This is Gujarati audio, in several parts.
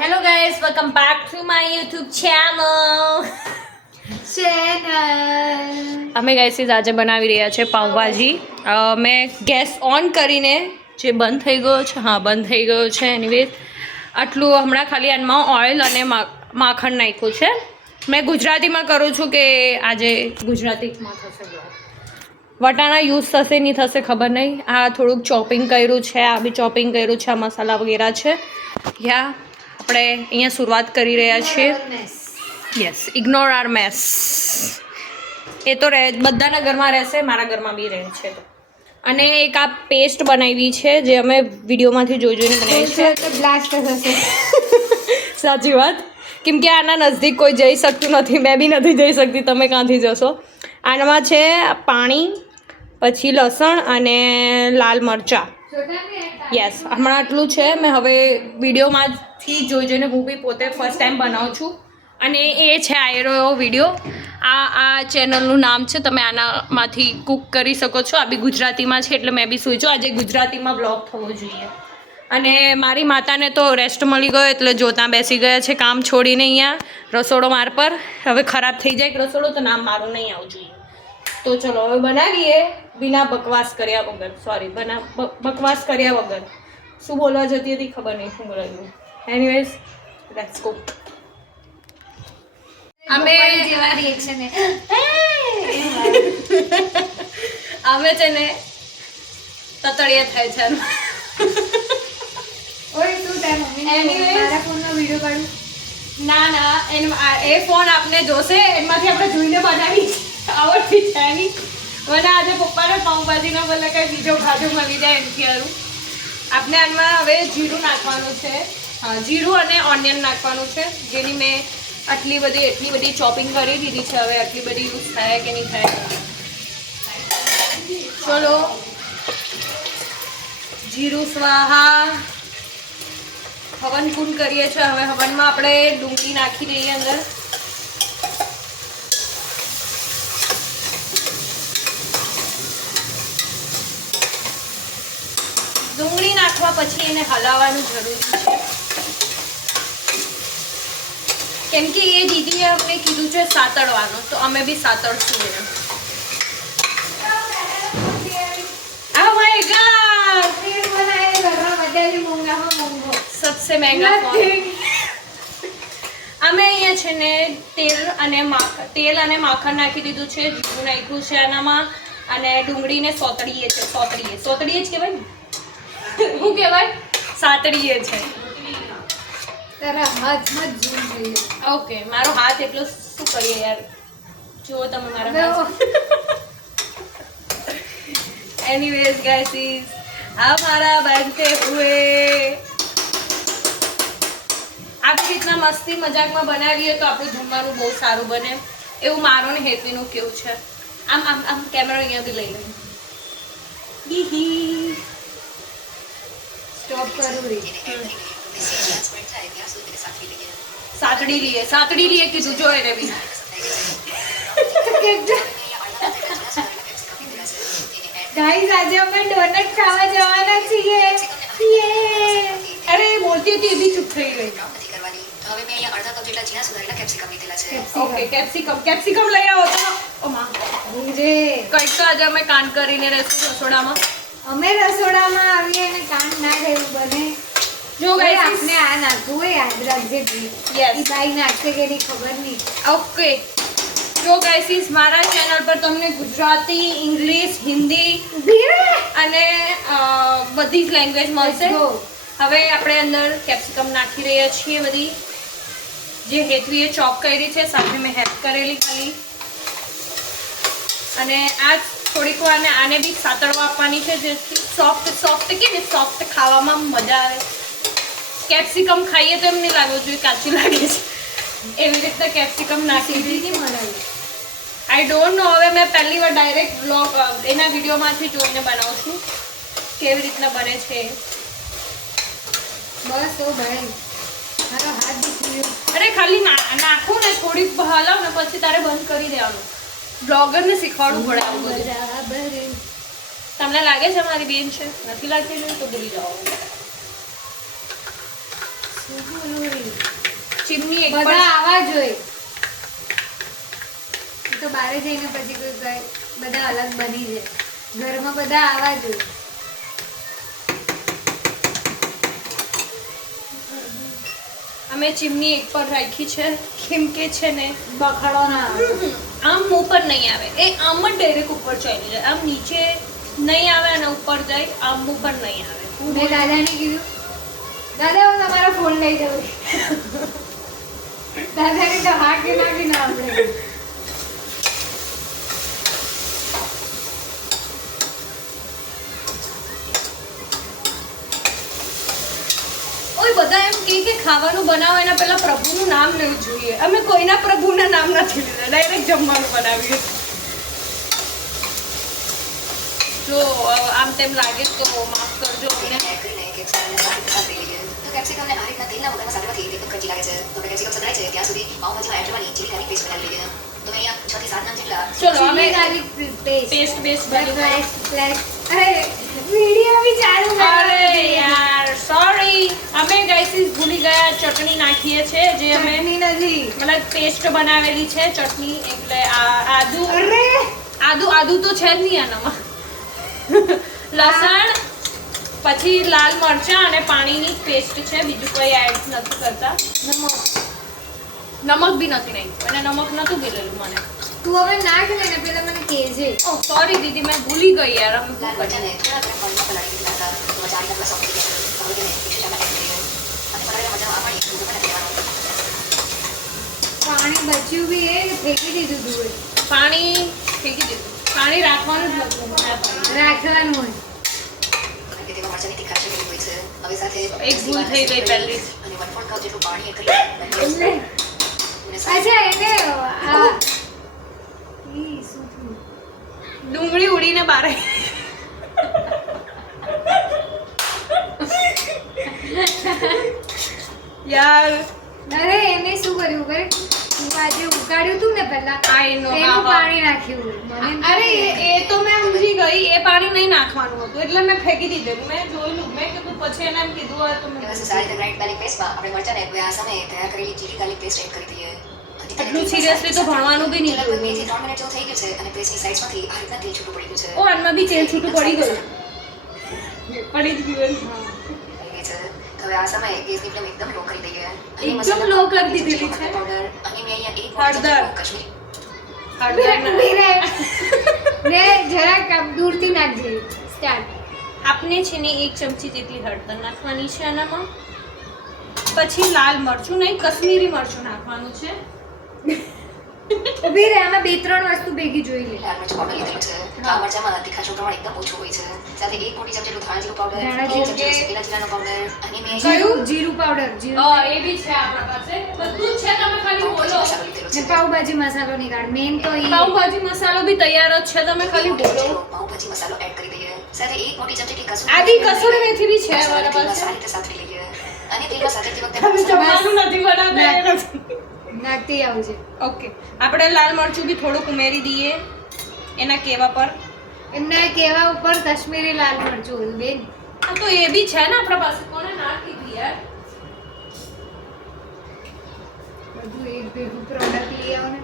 Hello guys, welcome back to my YouTube channel. અમે ગાઈસીસ આજે બનાવી રહ્યા છે પાવભાજી. મેં ગેસ ઓન કરીને જે બંધ થઈ ગયો છે, હા બંધ થઈ ગયો છે. એનીવેઝ આટલું હમણાં ખાલી આમાં ઓઇલ અને માખણ નાખ્યું છે. મેં ગુજરાતીમાં કરું છું કે આજે ગુજરાતીમાં થશે બ્લોગ. વટાણા યુઝ થશે નહીં થશે ખબર નહીં. આ થોડુંક ચોપિંગ કર્યું છે, આ બી ચોપિંગ કર્યું છે, આ મસાલા વગેરે છે. યા આપણે અહીંયા શરૂઆત કરી રહ્યા છીએ. યસ, ઇગ્નોર આર મેસ. એ તો બધાના ઘરમાં રહેશે, મારા ઘરમાં બી રહે છે. અને એક આ પેસ્ટ બનાવી છે જે અમે વિડીયોમાંથી જોઈને બનાવી છે. બ્લાસ્ટ થશે. સાચી વાત, કેમ કે આના નજદીક કોઈ જઈ શકતું નથી. મેં બી નથી જઈ શકતી, તમે ક્યાંથી જશો. આનામાં છે પાણી, પછી લસણ અને લાલ મરચાં. યસ, હમણાં આટલું છે. મેં હવે વિડીયોમાંથી જોઈને હું બી પોતે ફર્સ્ટ ટાઈમ બનાવું છું. અને એ છે આયરો એવો વિડીયો. આ ચેનલનું નામ છે, તમે આનામાંથી કૂક કરી શકો છો. આ બી ગુજરાતીમાં છે એટલે મેં બી સોચ્યું આજે ગુજરાતીમાં બ્લોગ થવો જોઈએ. અને મારી માતાને તો રેસ્ટ મળી ગયો એટલે જોતાં બેસી ગયા છે કામ છોડીને. અહીંયા રસોડો માર પર હવે ખરાબ થઈ જાય રસોડો તો નામ મારું નહીં આવવું જોઈએ. તો ચલો હવે બનાવીએ બિના બકવાસ કર્યા વગર. સોરી, બકવાસ કર્યા વગર. શું બોલવા જતી હતી ખબર નહીં શું બોલાવ્યું. Anyways let's Cook. અમે જેવા રિએક્શન અમે છે ને તતડિયા થાય છે. ઓય તું તાર મમ્મી મારા ફોનનો વિડિયો કાઢું. ના એ ફોન આપને જોશે, એમાંથી આપણે જોઈને બનાવી આવડતી છે નહીં. મને આજે પપ્પાને પાઉંભાજીનો બદલે કંઈ બીજો ખાધું મળી જાય એમથી સારું. આપણે આમાં હવે જીરું નાખવાનું છે. હા, જીરું અને ઓનિયન નાખવાનું છે, જેની મેં એટલી બધી ચોપિંગ કરી દીધી છે. હવે આટલી બધી યુઝ થાય કે નહીં થાય. ચલો, જીરું સ્વાહા. હવન કુંડ કરીએ છીએ. હવે હવનમાં આપણે ડુંગળી નાખી દઈએ અંદર. ડુંગળી નાખવા પછી એને હલાવવાનું જરૂરી છે, કેમ કે એ દીદીએ અમને કીધું છે સાતળવાનું, તો અમે બી સાતળશું એને. Oh my God! सबसे महंगा फोन. અમે અહીંયા છે ને તેલ અને માખણ નાખી દીધું છે. જીરું નાખ્યું છે આનામાં અને ડુંગળીને સોતળીએ છે. સોતળીએ જ કહેવાય ને, શું કહેવાય? સાતળીએ છે. તારા હાથમાં જ ઝૂમ થઈ ગયો. ઓકે, મારો હાથ એટલો શું કરીએ યાર. જુઓ તમે મારા હાથ. એનીવેઝ ગાઈસ, हमारा बनते हुए આવી રીતના મસ્તી મજાકમાં બનાવીએ તો આપણું જમવાનું બહુ સારું બને એવું મારું ને હેતવીનું કેવું છે. આમ કેમેરા અહીંયા બી લઈ લઈએ. સ્ટોપ કરું રે. સાતડી લીએ કીધું જો એને બી. ગાઈસ, આજે અમે ડોનટ ખાવા જવાના છીએ. અરે બોલતી હતી એ બી ચૂપ થઈ ગઈ. ઓકે, કેપ્સિકમ લઈ આવો તો. ગુંજે કંઈક તો આજે અમે કાન કરીને રહેશું રસોડામાં. અમે રસોડામાં આવીએ અને કામ ના રહેવું બને. જો ગાઈસ, આપને આ નાખવું હોય યાદ રાખજે. Yes. ઈ બાઈ નાખશે કે નહીં ખબર નહીં. ઓકે, જો ગાઈસ મારા ચેનલ પર તમને ગુજરાતી, ઇંગ્લિશ, હિન્દી અને બધી જ લેંગ્વેજ મળશે. હવે આપણે અંદર કેપ્સિકમ નાખી રહ્યા છીએ બધી, જે હેતવીએ ચોપ કરી છે, સાથે મેં હેલ્પ કરેલી ખાલી. અને આ થોડીક વાર આને બી સાતળવા આપવાની છે, જેથી સોફ્ટ કે ને સોફ્ટ ખાવામાં મજા આવે. કેપ્સિકમ ખાઈએ તો એમ નહીં લાગવું જોઈએ કાચી લાગે છે, એવી રીતે કેપ્સિકમ નાખી દીધી. I don't know. હવે મેં પહેલી વાર ડાયરેક્ટ બ્લોગ એના વિડીયોમાંથી જોઈને બનાવું છું કેવી રીતના બને છે. બસ તો ભાઈ મારો હાથ દુખી ગયો. અરે ખાલી નાખો ને, થોડીક હલાવ ને પછી તારે બંધ કરી દેવાનું. બ્લોગરને શીખવાડવું પડે આવું બધું. તમને લાગે છે મારી બેન છે? નથી લાગતી તો ભૂલી જાઓ. ચીમની એક બધા પણ આવા જોઈએ. એ તો બહાર જઈને પછી કોઈ કહે બધા અલગ બની જાય. ઘરમાં બધા આવા જોઈએ. અમે ચીમની એક પર રાખી છે કેમ કે છે ને બખાડો ના આવે. આમ ઉપર નહીં આવે, એ આમ જ ડાયરેક્ટ ઉપર ચાલી જાય. આમ નીચે નહીં આવે અને ઉપર જાય, આમ ઉપર નહીં આવે. મેં દાદાને કીધું, દાદા હું તમારો ફોન લઈ જાઉં. દાદાને તો હા કે ના કે ના આપણે. ઓય બધા એમ કે ખાવાનું બનાવો એના પહેલા પ્રભુનું નામ લેવું જોઈએ. અમે કોઈના પ્રભુના નામ નથી લીધા, ડાયરેક્ટ જમવાનું બનાવીએ. જો આમ તેમ લાગે તો માફ કરજો અમને. કેપ્સિકમ ને આ રીતના તેલના વઘારમાં સાતળવાથી એકદમ ક્રંચી લાગે છે. તો આપણે કેપ્સિકમ સતળાય છે ત્યાં સુધી પાઉંભાજીમાં એડ કરવાની ચીલી ગાર્લિક પેસ્ટ બનાવી લઈએ. તો મેં અહીંયા 6 થી 7 નામ જેટલા ચલો અમે chilli garlic paste. Paste best બની અરે વિડીયો બી ચાલુ અરે યાર સોરી, અમે ગાઈસીસ ભૂલી ગયા ચટણી નાખીએ છે જે અમે ચટણી નથી. મતલબ પેસ્ટ બનાવેલી છે ચટણી. એટલે આદુ અરે આદુ તો છે જ નહીં આનામાં. લસણ પછી લાલ મરચાં અને પાણીની પેસ્ટ છે, બીજું કોઈ એડ નથી કરતા. નમક બી નથી નાખ્યું અને નમક નહોતું ગયેલું મને. તું હવે નાખ ને પેલા મને કહેજે. ઓ સોરી દીદી, મેં ભૂલી ગઈ યાર. અમે લાલ મરચાંને થોડા ગરમ પાણીમાં પલાળી દીધા હતા. તો મજા આવી પ્લસ ઓફ થઈ ગયા. હવે તેને મિક્સરમાં એડ કરીએ અને પલાળેલા મરચાં આ પાણી દૂધ પણ દેવાનું. પાણી બચ્યું બી એ ફેંકી દીધું તું એ. પાણી ફેંકી દીધું. પાણી રાખવાનું જ નતું. રાખવાનું હોય. કારણ કે તેમાં મરચાંની તીખાશ રહેલી હોય છે. હવે સાથે એક ભૂલ થઈ ગઈ પહેલી જ. અને 1/4 કપ જેટલું પાણી એડ કરી એટલે અચ્છા એને આ ઈ શું થયું? ડુંગળી ઉડીને બહાર આવી. યાર અરે એને શું કર્યું ખબર? તું આજે ઉકાળ્યું તું ને પહેલા I know, એનું હા. પાણી નાખ્યું. મને અરે એ તો મેં સમજી ગઈ, એ પાણી નહીં નાખવાનું હતું એટલે મેં ફેંકી દીધેલું. મેં જોયેલું, મેં કીધું પછી એને એમ કીધું હોય તો મેં બસ સારી રીતે ગ્રાઇન્ડ ગાર્લિક પેસ્ટમાં આપણે મરચાંને આ સમયે તૈયાર કરેલી ચીલી ગાર્લિક પેસ્ટ એડ કરી દઈએ. એટલું સિરિયસલી તો ભણવાનું બી નહીં લગભગ 2 જોયું. થી 3 મિનિટ જેવું થઈ ગયું છે અને પેસ્ટની સાઈડમાંથી આ રીતના તેલ છૂટું પડી ગયું છે. ઓ આનમાં બી તેલ છૂટું પડી ગયું. પડી જ ગયું. થઈ ગઈ છે. હવે આ સમયે ગેસની ફ્લેમ એકદમ લો કરી દઈએ. એકદમ low કરી દીધેલી છે. પાવડર અને મેં અહીંયા એક હળદર. કશ્મીરી ઊભી રહે. ને જરાક આમ દૂરથી નાખજે. સ્ટાર્ટ. આપણે છે ને 1 ચમચી જેટલી હળદર નાખવાની છે આનામાં. પછી લાલ મરચું નહીં, કશ્મીરી મરચું નાખવાનું છે. ઊભી રહે. આમાં 2-3 વસ્તુ ભેગી જોઈ લે. લાલ મરચ પાવડર લીધેલું છે. આ મરચામાં તીખાશનું પ્રમાણ એકદમ ઓછું હોય છે. સાથે 1 મોટી ચમચી જેટલું ધાણા જીરું પાવડર, ધાણા 1 જીરું. ચમચી સુકેલા જીરાનો પાવડર અને મેં જીરું પાવડર. એ બી છે આપણા પાસે. બધું જ છે, તમે ખાલી બોલો. મસાલો લીધેલો ને છે. પાવભાજી મસાલો નીકાળ. મેન તો ઈ પાવભાજી મસાલો બી તૈયાર જ છે, તમે ખાલી બોલો. પાવભાજી મસાલો એડ કરી દઈએ. સાથે 1 મોટી ચમચી જેટલી આદિ કસૂરી મેથી બી છે મસાલાને અમારા તેલમાં પાસે. સારી રીતે સાતળી લઈએ અને તેલમાં સાતળતી વખતે તમે મસાલો જમવાનું નથી બનાવતા એ નથી. નાખતી આવજે. ઓકે, આપણે લાલ મરચું બી થોડુંક ઉમેરી દઈએ એના કેવા પર. એમના કહેવા ઉપર કાશ્મીરી લાલ મરચું હતું બેન. હા તો એ બી છે ને આપણા પાસે. કોને ના કીધી યાર? બધું એક ભેગું પ્રોડક્ટ લઈ આવો ને.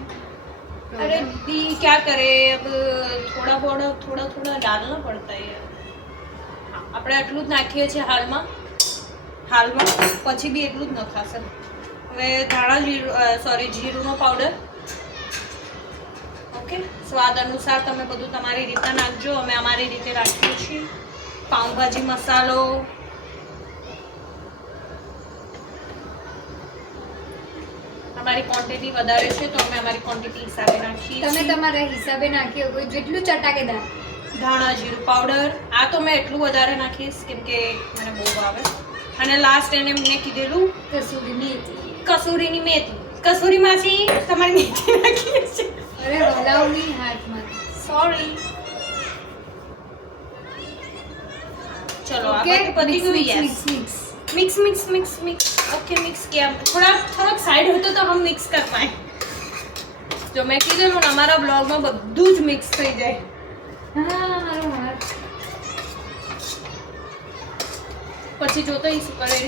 अरे दी क्या करे, अब थोड़ा डालना પડતા है. આપણે આટલું જ નાખીએ છીએ હાલમાં પછી બી એટલું જ નખાશે. હવે ધાણા જીરુંનો પાવડર. ઓકે, સ્વાદ અનુસાર તમે બધું તમારી રીતે નાખજો. અમે અમારી રીતે રાખીએ છીએ. પાઉંભાજી મસાલો, અમારી ક્વોન્ટિટી વધારે છે તો અમે અમારી ક્વોન્ટિટી હિસાબે નાખીએ તમે છીએ. તમારા હિસાબે નાખ્યો કોઈ જેટલું ચટાકેદાર. ધાણા જીરું પાવડર આ તો મેં એટલું વધારે નાખીશ કેમ કે મને બહુ ભાવે. અને લાસ્ટ એને મેં કીધેલું કસૂરી મેથી. કસૂરીની મેથી. કસૂરી માસી તમારી મેથી નાખીએ છીએ. અરે હલાવ નહીં હાથમાં. સોરી. ચલો આ ઓકે, બધું પતી ગયું. Mix yes, mix okay mix किया. थोड़ा साइड होता तो हम मिक्स कर पाए. जो मैं કીધેલું ને અમારા બ્લોગમાં બધું જ મિક્સ થઈ જાય. હા મારો હાથ. પછી જોતો ઈ શું કરે.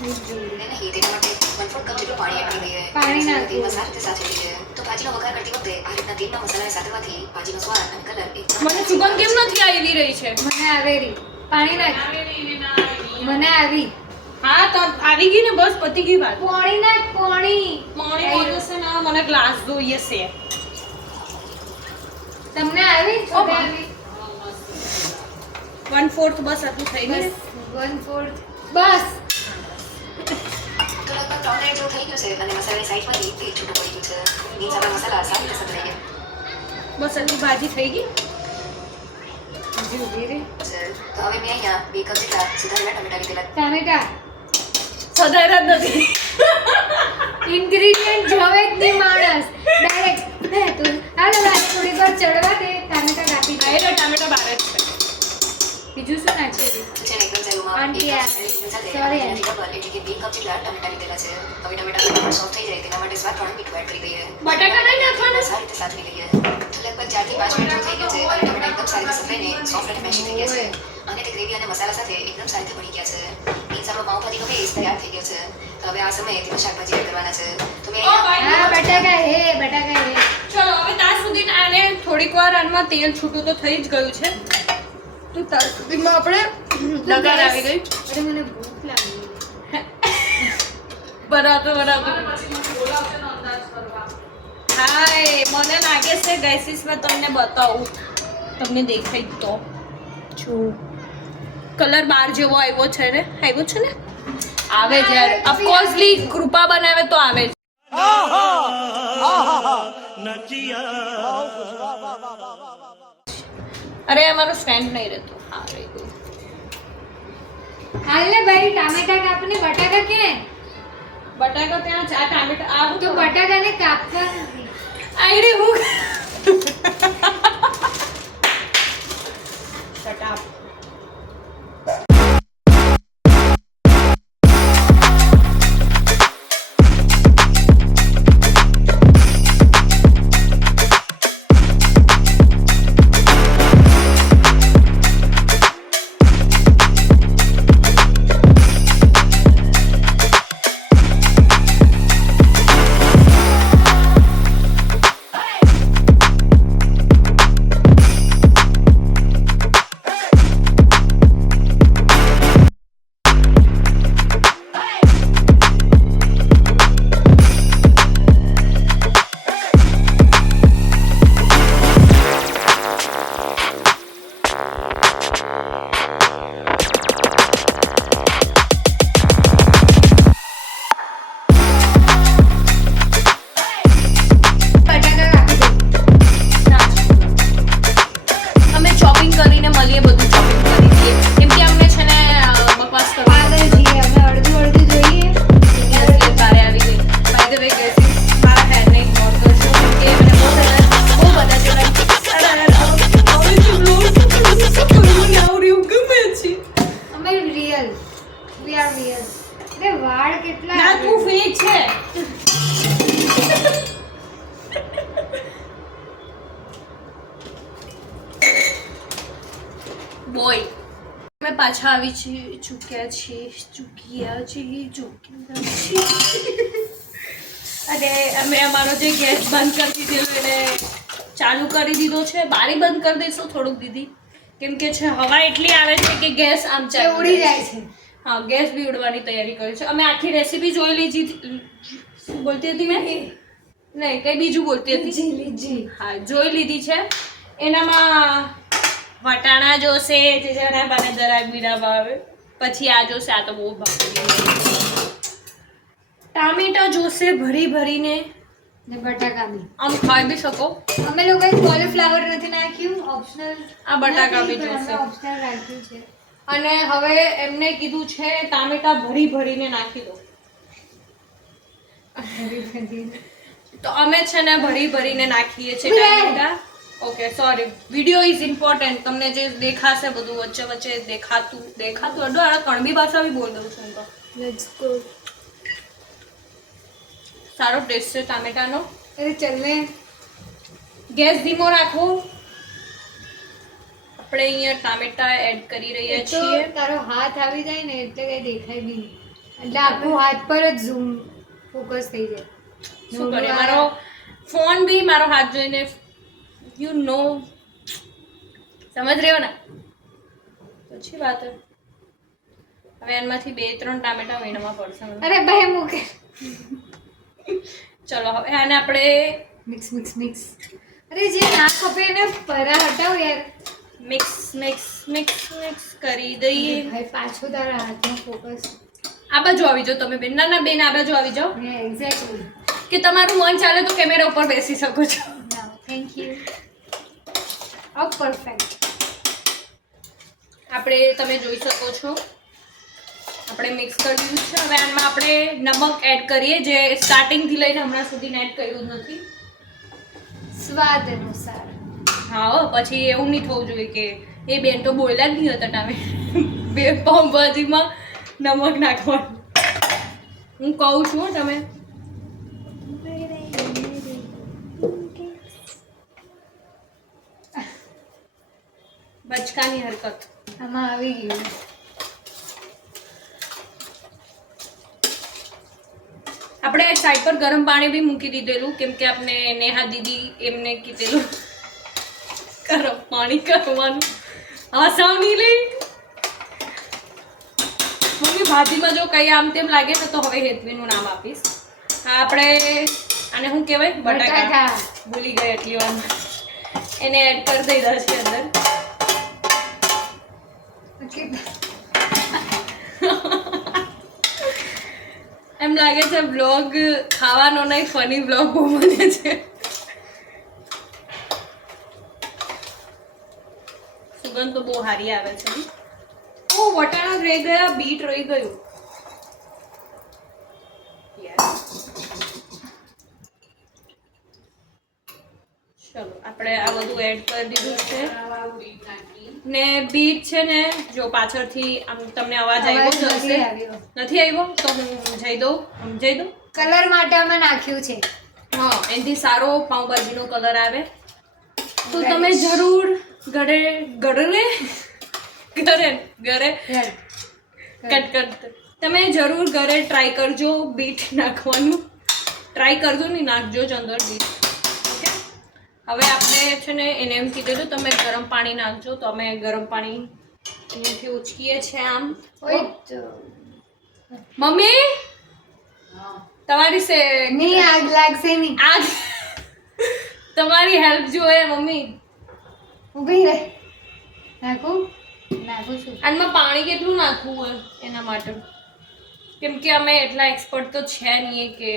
નહીં તેના માટે 1/4 કપ જેટલું પાણી એડ કરી દઈએ. પાણી નાખવું. તેલમાં સારી રીતે સાતળી લઈએ. તો ભાજીનો વઘાર કરતી વખતે આ રીતના તેલમાં મસાલાને સાતળવાથી ભાજીનો સ્વાદ અને કલર એકદમ મને સુગંધ કેમ નથી આવી રહી છે? મને આવેરી પાણી નાખ. મને આવી હા તો આવી ગઈ ને, બસ પતી ગઈ વાત. પાણી નાખ પાણી. પાણી બોલે છે ને, મને ગ્લાસ જોઈએ છે. તમને આવી ઓ, છોડે આવી 1/4 બસ આટલું થઈ ગયું. બસ 1/4 બસ. તો લગભગ 3 મિનિટ જેવું થઈ ગયું છે અને મસાલાની સાઈડમાંથી તેલ છૂટું પડી ગયું છે. મીન્સ આપણા મસાલા સારી રીતે સતળાઈ ગયા બસ આટલી ભાજી થઈ ગઈ. હજી ઊભી રહી. છે. તો હવે મેં અહીંયા 2 કપ જેટલા સુધારેલા ટમેટા લીધેલા. ટામેટા સધારા જ નથી. ઇન્ગ્રેડિયન્ટ જોવે જ નહીં માણસ ડાયરેક્ટ ને તું હાલો હાલો થોડી વાર ચડવા દે ટામેટા કાપી દે. એટલે ટામેટા બાર જ છે. બીજું શું નાખીએ છે ને એકદમ સહેલુંમાં આંટી એક આ. કપ સાથે Sorry, એનાથી ડબલ એટલે કે 2 કપ જેટલા ટમેટા લીધેલા છે. હવે ટમેટા સોફ્ટ થઈ જાય તેના માટે સ્વાદ પ્રમાણે મીઠું એડ કરી દઈએ. બટાકા નહીં નાખવાના? સારી રીતે સાતળી લઈએ. તો લગભગ 4 થી 5 મિનિટ થઈ ગયું છે અને ટમેટા એકદમ સારી રીતે સતળાઈને સોફ્ટ અને મેશી થઈ ગયા છે. અને તે ગ્રેવી અને મસાલા સાથે એકદમ સારી રીતે બની ગયા છે. મીન્સ આપણો પાઉંભાજીનો બેઝ તૈયાર થઈ ગયો છે. તો હવે આ સમયે તેમાં શાકભાજી એડ કરવાના છે. તો મેં ઓ ભાઈ. હા બટાકા હે ચલો હવે ત્યાં સુધી આને થોડીક વાર આનમાં તેલ છૂટું તો થઈ જ ગયું છે. તો ત્યાં સુધીમાં આપણે લગાર આવી ગઈ. અરે મને ભૂખ લાગી બરાબર. હાય, મને લાગે છે ગાઈસીસ માં તમને બતાવું, તમને દેખાય તો જો કલર બાર જેવો આવ્યો છે ને, આવે જ યાર. ઓફકોર્સલી કૃપા બનાવે તો આવે જ. અરે અમારું સ્ટેન્ડ નહીં રહેતું. હા રહી ગયું. હાલ ને ભાઈ ટામેટા કાપને બટાકા ક્યાં બટાકા ત્યાં ચા ટામેટા આ તો બટાકાને કાપવા નથી. આઈડી હું શટ અપ. બોય અમે પાછા આવી ચૂક્યા છીએ અને અમે અમારો જે ગેસ બંધ કરી દીધેલો એને ચાલુ કરી દીધો છે. બારી બંધ કરી દઈશું થોડુંક દીદી, કેમ કે છે હવા એટલી આવે છે કે ગેસ આમ ચાલુ ઉડી જાય છે. હા, ગેસ બી ઉડવાની તૈયારી કરી છે. અમે આખી રેસીપી જોઈ લીધી. શું બોલતી હતી મેં? નહીં, કંઈ બીજું બોલતી હતી. હા, જોઈ લીધી છે. એનામાં વટાણા જોશે, જે જણા મને જરાક બીડા ભાવે. પછી આ જોશે, આ તો બહુ ભાવે. ટામેટા જોશે ભરી ભરીને, ને બટાકા બી આમ ખાઈ બી શકો. અમે લોકોએ કોલીફ્લાવર નથી નાખ્યું, ઓપ્શનલ. આ બટાકા બી જોશે. ઓપ્શનલ રાખ્યું છે. અને હવે એમને કીધું છે ટામેટા ભરી ભરીને નાખી દો. તો અમે છે ને ભરી ભરીને નાખીએ છીએ ટામેટા. Okay, sorry, video is important. તમને જે દેખાશે બધું વચ્ચે વચ્ચે દેખાતું અડો આ કણબી ભાષા બી બોલ દઉં છું તો. Let's go. સારો ટેસ્ટ છે ટામેટાનો. અરે ચલ ને, ગેસ ધીમો રાખો. આપણે અહીંયા ટામેટા એડ કરી રહ્યા તો છીએ. તારો હાથ આવી જાય ને એટલે કઈ દેખાય બી નહીં. એટલે આખું હાથ પર જ ઝૂમ ફોકસ થઈ જાય. શું કરીએ, મારો ફોન બી મારો હાથ જોઈને યુ નો સમજ રહ્યો ને પછી વાત હે. હવે એમાંથી 2-3 ટામેટા વીણવા પડશે મને. અરે ભાઈ મૂકે. ચલો હવે આને આપણે મિક્સ મિક્સ મિક્સ. અરે જે ના ખપે એને પરા હટાવ યાર. મિક્સ મિક્સ મિક્સ મિક્સ કરી દઈએ. ભાઈ પાછો તારા હાથમાં ફોકસ. આ બાજુ આવી જાઓ તમે બેન. ના ના બેન, આ બાજુ આવી જાઓ એક્ઝેક્ટલી. કે તમારું મન ચાલે તો કેમેરા ઉપર બેસી શકો છો. Thank you. Oh perfect. આપણે તમે જોઈ શકો છો આપણે મિક્સ કરી દીધું છે. હવે આમાં આપણે નમક એડ કરીએ, જે સ્ટાર્ટિંગથી લઈને હમણાં સુધી એડ કર્યું જ નથી. સ્વાદ અનુસાર. હા હો, પછી એવું નહીં થવું જોઈએ કે એ બેન તો બોલ્યા જ નહીં હતા ટામે બે પાઉંભાજીમાં નમક નાખવાનું. હું કહું છું હો, તમે બચકાની હરકત. આમાં આવી ગયું. આપણે સાઈડ પર ગરમ પાણી બી મૂકી દીધેલું, કેમ કે આપણે નેહા દીદી એમને કીધેલું ગરમ પાણી કરવાનું. આસાની લે મમ્મી, ભાજીમાં જો કઈ આમ તેમ લાગે ને તો હવે હેતવીનું નામ આપીશ. હા, આપણે આને શું કહેવાય, બટાકા. ભૂલી ગઈ એટલી વાર. એને એડ કરી દીધા છે અંદર. એમ લાગે છે બ્લોગ ખાવાનો નહીં, ફની બ્લોગ બહુ બને છે. સુગંધ તો બહુ સારી આવે છે. ઓ વટાણા રહી ગયા, બીટ રહી ગયું. ચલો આપણે આ બધું એડ કરી દીધું છે. ને બીટ છે ને, જો પાછળથી આમ તમને અવાજ આવ્યો જ હશે. નથી આવ્યો તો હું સમજાઈ દઉં. કલર માટે અમે નાખ્યું છે. હા, એનાથી સારો પાઉંભાજીનો કલર આવે. તો તમે જરૂર ઘરે તમે જરૂર ઘરે ટ્રાય કરજો બીટ નાખવાનું. ટ્રાય કરજો નહીં, નાખજો જ અંદર બીટ. ઓકે, હવે આપણે છે ને એને એમ કીધેલું તમે ગરમ પાણી નાખજો, તો અમે ગરમ પાણી અહીંયાથી ઉચકીએ છીએ. આમ મમ્મી તમારી નહીં આગ લાગશે નહીં. આગ તમારી હેલ્પ જોઈએ મમ્મી. ઊભી રહે. નાખું છું. આમાં પાણી કેટલું નાખવું હોય એના માટે, કેમ કે અમે એટલા એક્સપર્ટ તો છે નહીં કે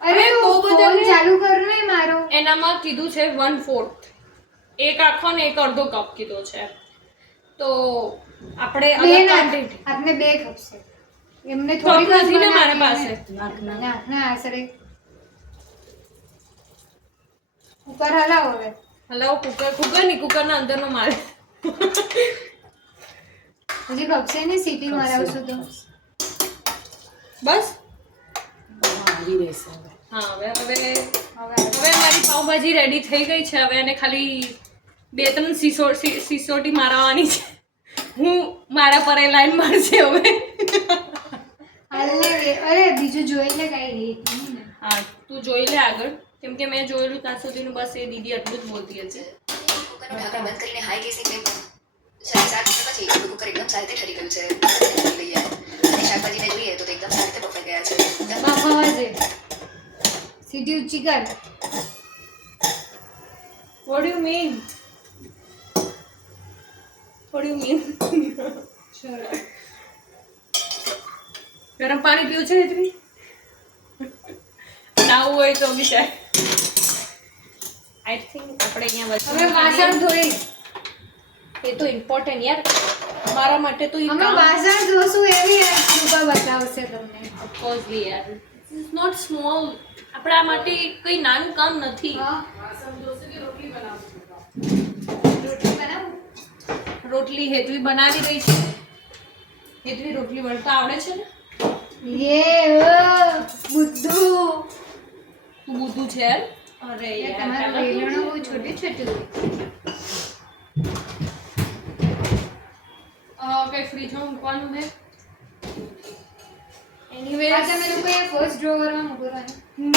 અરે બહુ બધું ચાલુ કર ને મારો. એનામાં કીધું છે 1/4, એક આખો ને એક અડધો કપ કીધો છે. તો આપણે આપને 2 ખપશે. એમને થોડી નથી ને મારા પાસે. ના આશરે કુકર હલાવો. હવે હલાવો કુકર નહીં, કુકરના અંદરનો માલ. હજી ખપશે ને, સીટી મરાવશું તો બસ. હા, હવે મારી પાઉંભાજી રેડી થઈ ગઈ છે. હવે એને ખાલી 2-3 સિસોટી મારવાની છે. હું મારા પર એ લાઈન મારશે હવે. અરે બીજું જોઈ લે કઈ. હા, તું જોઈ લે આગળ, કેમ કે મેં જોયેલું ત્યાં સુધીનું બસ એ દીદી આટલું જ બોલતી હશે. કુકરનું ઢાંકણ બંધ કરીને હાઈ ગેસની ફ્લેમ પર 4 મિનિટ પછી આપણું કુકર એકદમ સારી રીતે ઠરી ગયું છે. લઈએ અને શાકભાજીને જોઈએ તો એકદમ સારી રીતે બફાઈ ગયા છે. બાફાવા છે. સીટી ઊંચી કર. What do you mean? ગરમ પાણી પીવું છે હેતવી? નાવું હોય તો બી ચાલે. આઈ થિંક આપણે અહીંયા હવે વાસણ ધોઈ. એ તો ઇમ્પોર્ટન્ટ યાર, અમારા માટે તો એ અમે વાસણ ધોશું એવી કૃપા બતાવશે તમને. ઓફકોર્સલી યાર, ધીસ ઇઝ નોટ સ્મોલ. આપણા માટે કંઈ નાનું કામ નથી. રોટલી હેતવી બનાવી રહી છે. હેતવી રોટલી વળતા આવડે છે ને? બુદ્ધુ તું બુદ્ધું છે યાર. અરે યાર, તમારું વેલણું બહુ છોટું છોટું. કઈ ફ્રીજમાં મૂકવાનું છે? આ તમે લોકો એ ફર્સ્ટ ડ્રોવરમાં મૂકવાનું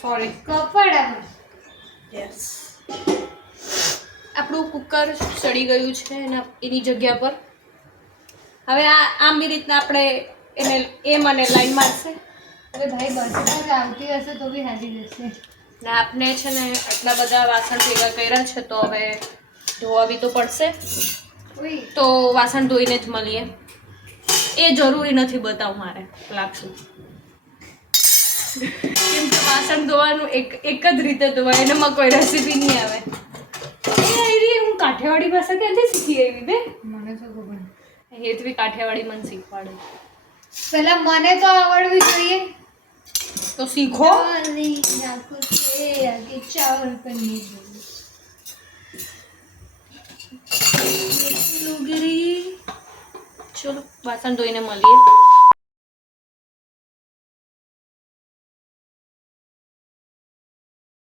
સોરી કપડામાં યસ આપણું કુકર સડી ગયું છે એની જગ્યા પર હવે આમ બી રીતના આપણે એને એમ અને લાઈન મારશે હવે ભાઈ બસમાં જ આવતી હશે તો બી હાલી જશે ને આપણે છે ને આટલા બધા વાસણ ભેગા કર્યા છે તો હવે ધોવા બી તો પડશે ઓય તો વાસણ ધોઈને જ મળીએ એ જરૂરી નથી બતાવું મારે લાગશે કેમ કે વાસણ ધોવાનું એક જ રીતે ધોવાય એનામાં કોઈ રેસીપી નહીં આવે હું કાઠિયાવાડી ભાષા ક્યાંથી શીખી આવી બે મને તો ખબર હેતવી કાઠિયાવાડી મને શીખવાડે પહેલા મને તો આવડવી જોઈએ તો શીખો ચાલી નાખો છે આગે ચાવલ પનીર ચલો વાસણ ધોઈને મળીએ